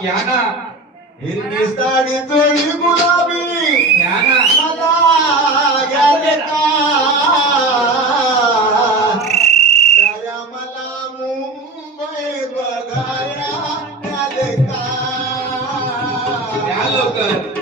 घ्या ना. हिरवी साडी जोडी गुलाबी घ्या ना. मला घ्याले का दया मला मुंबई बघाया घ्याले का घ्या लवकर.